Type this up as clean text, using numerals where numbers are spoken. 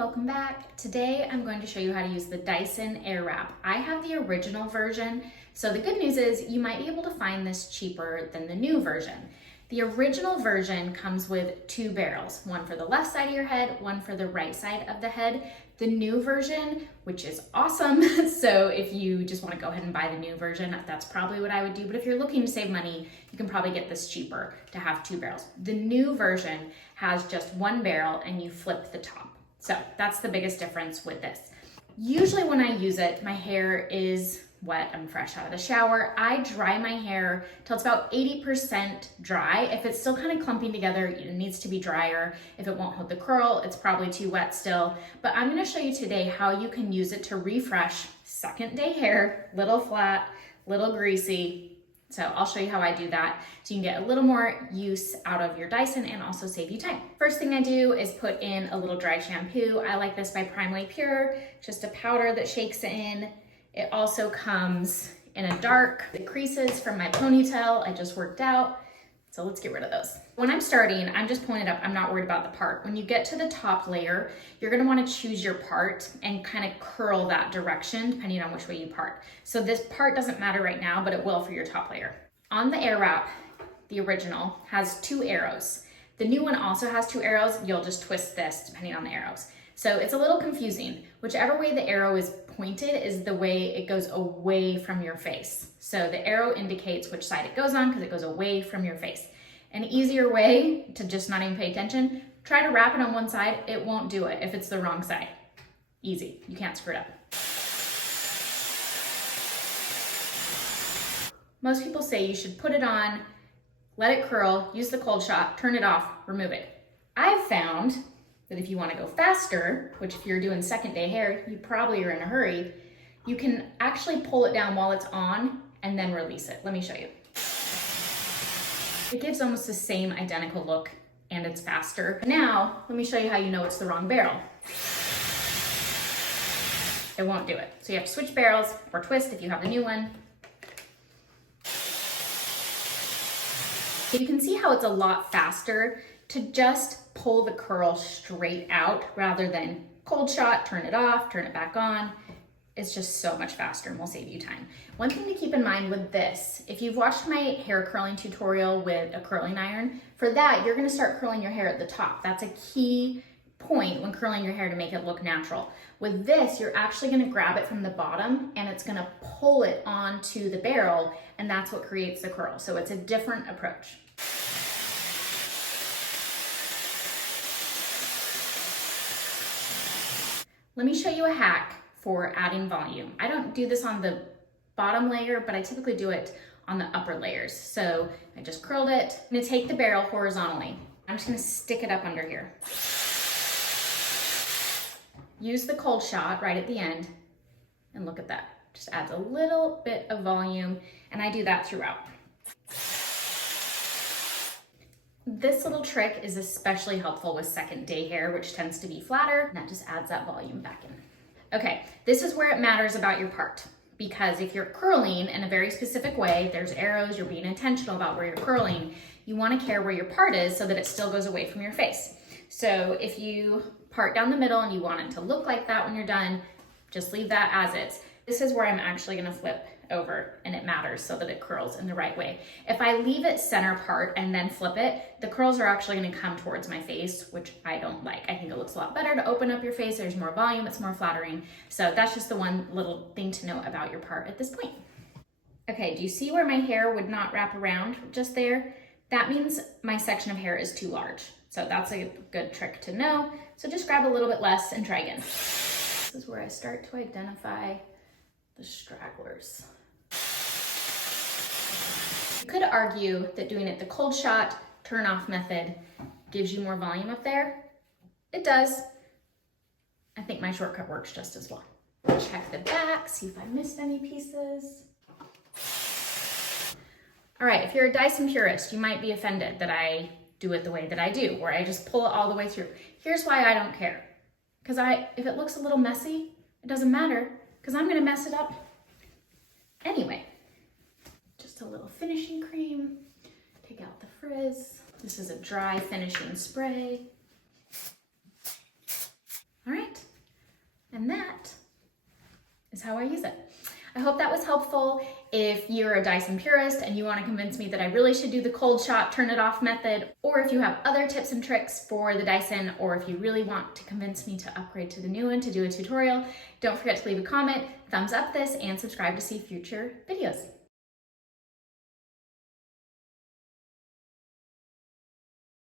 welcome back. Today I'm going to show you how to use the DYSON Airwrap. I have the original version, so the good news is you might be able to find this cheaper than the new version. The original version comes with two barrels, one for the left side of your head, one for the right side of the head. The new version, which is awesome, so if you just want to go ahead and buy the new version, that's probably what I would do, but if you're looking to save money, you can probably get this cheaper to have two barrels. The new version has just one barrel and you flip the top. So that's the biggest difference with this. Usually when I use it, my hair is wet, I'm fresh out of the shower. I dry my hair till it's about 80% dry. If it's still kind of clumping together, it needs to be drier. If it won't hold the curl, it's probably too wet still. But I'm gonna show you today how you can use it to refresh second day hair, little flat, little greasy. So I'll show you how I do that so you can get a little more use out of your Dyson and also save you time. First thing I do is put in a little dry shampoo. I like this by Primeway Pure, just a powder that shakes in. It also comes in a dark. The creases from my ponytail I just worked out. So let's get rid of those. When I'm starting, I'm just pulling it up. I'm not worried about the part. When you get to the top layer, you're gonna wanna choose your part and kind of curl that direction depending on which way you part. So this part doesn't matter right now, but it will for your top layer. On the Airwrap, the original has two arrows. The new one also has two arrows. You'll just twist this depending on the arrows. So it's a little confusing. Whichever way the arrow is pointed is the way it goes away from your face. So the arrow indicates which side it goes on because it goes away from your face. An easier way to just not even pay attention, try to wrap it on one side, it won't do it if it's the wrong side. Easy, you can't screw it up. Most people say you should put it on, let it curl, use the cold shot, turn it off, remove it. I've found that if you want to go faster, which if you're doing second day hair, you probably are in a hurry, you can actually pull it down while it's on and then release it. Let me show you. It gives almost the same identical look and it's faster. Now, let me show you how you know it's the wrong barrel. It won't do it. So you have to switch barrels or twist if you have the new one. So you can see how it's a lot faster to just pull the curl straight out rather than cold shot, turn it off, turn it back on. It's just so much faster and will save you time. One thing to keep in mind with this, if you've watched my hair curling tutorial with a curling iron, for that, you're gonna start curling your hair at the top. That's a key point when curling your hair to make it look natural. With this, you're actually gonna grab it from the bottom and it's gonna pull it onto the barrel and that's what creates the curl. So it's a different approach. Let me show you a hack for adding volume. I don't do this on the bottom layer, but I typically do it on the upper layers. So I just curled it. I'm gonna take the barrel horizontally. I'm just gonna stick it up under here. Use the cold shot right at the end, and look at that. Just adds a little bit of volume, and I do that throughout. This little trick is especially helpful with second day hair, which tends to be flatter, and that just adds that volume back in. Okay, this is where it matters about your part, because if you're curling in a very specific way, there's arrows, you're being intentional about where you're curling, you wanna care where your part is so that it still goes away from your face. So if you part down the middle and you want it to look like that when you're done, just leave that as is. This is where I'm actually gonna flip over and it matters so that it curls in the right way. If I leave it center part and then flip it, the curls are actually gonna come towards my face, which I don't like. I think it looks a lot better to open up your face. There's more volume, it's more flattering. So that's just the one little thing to know about your part at this point. Okay, do you see where my hair would not wrap around just there? That means my section of hair is too large. So that's a good trick to know. So just grab a little bit less and try again. This is where I start to identify the stragglers. You could argue that doing it the cold shot, turn off method gives you more volume up there. It does. I think my shortcut works just as well. Check the back, see if I missed any pieces. All right, if you're a Dyson purist, you might be offended that I do it the way that I do, where I just pull it all the way through. Here's why I don't care. Because if it looks a little messy, it doesn't matter, because I'm gonna mess it up anyway. Just a little finishing cream, take out the frizz. This is a dry finishing spray. All right, is how I use it. I hope that was helpful. If you're a Dyson purist and you want to convince me that I really should do the cold shot, turn it off method, or if you have other tips and tricks for the Dyson, or if you really want to convince me to upgrade to the new one to do a tutorial, don't forget to leave a comment, thumbs up this, and subscribe to see future videos.